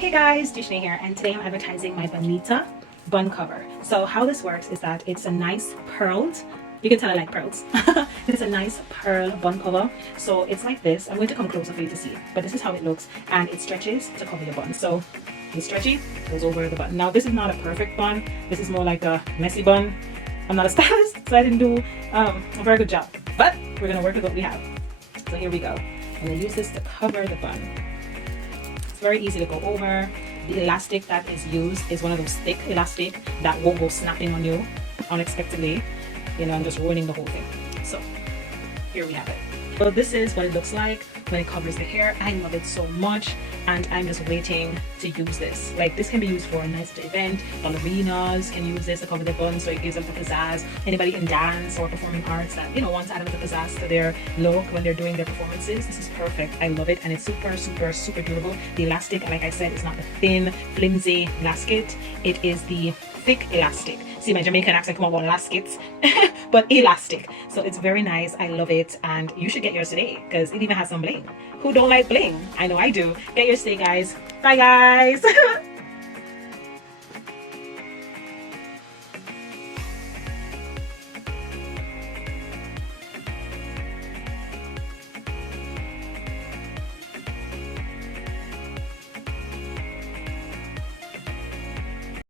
Hey guys, Dishne here, and today I'm advertising my Bonita Bun cover. So how this works is that it's a nice pearled, you can tell I like pearls. It's a nice pearl bun cover. So it's like this. I'm going to come closer for you to see, but this is how it looks, and it stretches to cover your bun. So it's stretchy, goes over the bun. Now this is not a perfect bun. This is more like a messy bun. I'm not a stylist, so I didn't do a very good job, but we're gonna work with what we have. So here we go. I'm gonna use this to cover the bun. Very easy to go over. The elastic that is used is one of those thick elastic that won't go snapping on you unexpectedly, and just ruining the whole thing. So here we have it. So this is what it looks like when it covers the hair. I love it so much, and I'm just waiting to use this. Like, this can be used for a nice event. Ballerinas can use this to cover their bun, so it gives them the pizzazz. Anybody in dance or performing arts that wants to add a bit of pizzazz to their look when they're doing their performances, this is perfect. I love it, and it's super durable. The elastic, like I said, is not the thin, flimsy elastic. It is the thick elastic. See, my Jamaican accent come out on elastics, but elastic. So it's very nice. I love it, and you should get yours today because it even has some bling. Who don't like bling? I know I do. Get yours today, guys. Bye, guys.